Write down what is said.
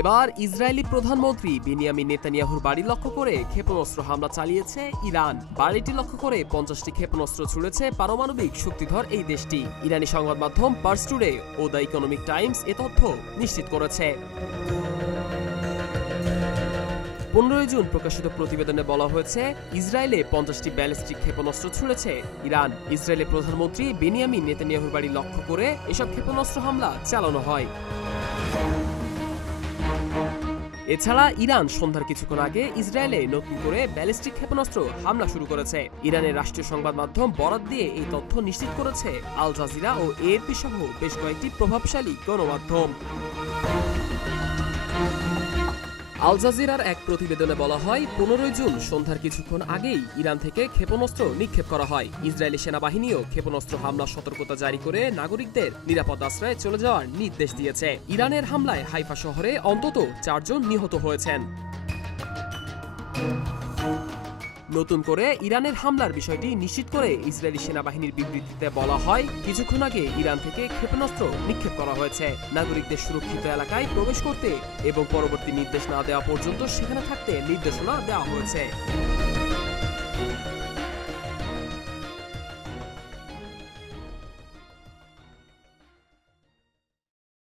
এবার ইসরায়েলি প্রধানমন্ত্রী বেনিয়ামিন নেতানিয়াহুর বাড়ি লক্ষ্য করে ক্ষেপণাস্ত্র হামলা চালিয়েছে ইরান। বাড়িটি লক্ষ্য করে 50টি ক্ষেপণাস্ত্র ছুড়েছে পারমাণবিক শক্তিধর এই দেশটি। ইরানি সংবাদ মাধ্যম পার্স টুডে ও দ্য ইকোনমিক টাইমস এ তথ্য নিশ্চিত করেছে। 15 জুন প্রকাশিত প্রতিবেদনে বলা হয়েছে, ইসরায়েলে 50টি ব্যালিস্টিক ক্ষেপণাস্ত্র ছুড়েছে ইরান। ইসরায়েলের প্রধানমন্ত্রী বেনিয়ামিন নেতানিয়াহুর বাড়ি লক্ষ্য করে এসব ক্ষেপণাস্ত্র হামলা চালানো হয়। এছাড়া ইরান সন্ধ্যার কিছুক্ষণ আগে ইসরায়েলে নতুন করে ব্যালিস্টিক ক্ষেপণাস্ত্র হামলা শুরু করেছে। ইরানের রাষ্ট্রীয় সংবাদ মাধ্যম বরাত দিয়ে এই তথ্য নিশ্চিত করেছে আল জাজিরা ও এএপি সহ বেশ কয়েকটি প্রভাবশালী গণমাধ্যম। আল জাজিরার এক প্রতিবেদনে বলা হয়, 15 জুন সন্ধ্যার কিছুক্ষণ আগেই ইরান থেকে ক্ষেপণাস্ত্র নিক্ষেপ করা হয়। ইসরায়েলি সেনাবাহিনীও ক্ষেপণাস্ত্র হামলার সতর্কতা জারি করে নাগরিকদের নিরাপদ আশ্রয়ে চলে যাওয়ার নির্দেশ দিয়েছে। ইরানের হামলায় হাইফা শহরে অন্তত 4 জন নিহত হয়েছেন। নতুন করে ইরানের হামলার বিষয়টি নিশ্চিত করে ইসরায়েলি সেনাবাহিনীর বিবৃতিতে বলা হয়, কিছুক্ষণ আগে ইরান থেকে ক্ষেপণাস্ত্র নিক্ষেপ করা হয়েছে। নাগরিকদের সুরক্ষিত এলাকায় প্রবেশ করতে এবং পরবর্তী নির্দেশ না দেওয়া পর্যন্ত সেখানে থাকতে নির্দেশনা দেওয়া হয়েছে।